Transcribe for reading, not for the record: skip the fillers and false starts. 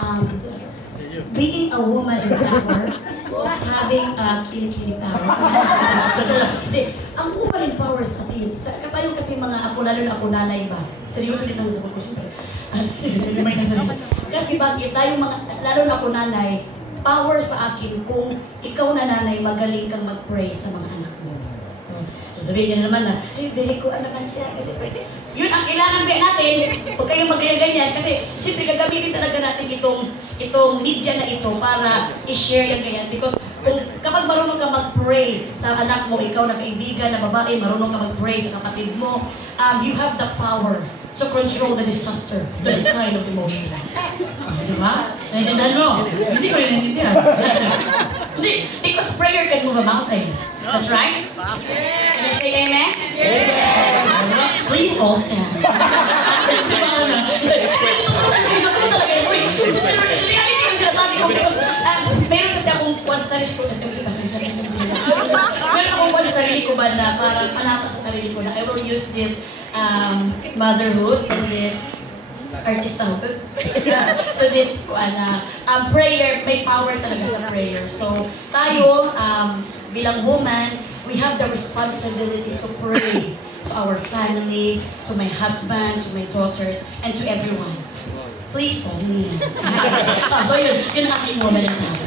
um, being a woman in power, having a kilikili power. Kasi, ang woman in power sa atin, kapayo kasi mga ako, lalo na ako nanay ba, seryoso din ako sa ko, siyempre. Kasi bakit tayo mga, lalo na ako nanay, power sa akin kung ikaw na nanay, magaling kang mag-pray sa mga anak mo. Sabihin niya naman na, ay, very ko, naman siya, kasi pwede. Yun ang kailangan din natin, huwag kayong mag-ganyan, kasi siyempre gagamitin talaga natin itong media na ito para i-share yung ganyan. Because kapag marunong ka mag-pray sa anak mo, ikaw na kaibigan, na babae, marunong ka mag-pray sa kapatid mo, you have the power to control the disaster, that kind of emotion. Di ba? Naintindihan mo? Hindi ko rin naintindihan. Hindi, because prayer can move a mountain. That's right? Can I say amen? Amen! Please all stand. Reality ang sinasabi ko because meron kasi akong kuwan sa sarili ko. Meron akong kuwan sa sarili ko ba na parang panata sa sarili ko na I will use this motherhood and this artisthood to this prayer, may power talaga sa prayer. So tayo bilang woman, we have the responsibility to pray to our family, to my husband, to my daughters, and to everyone. Please, only. So yun ang aking woman in power.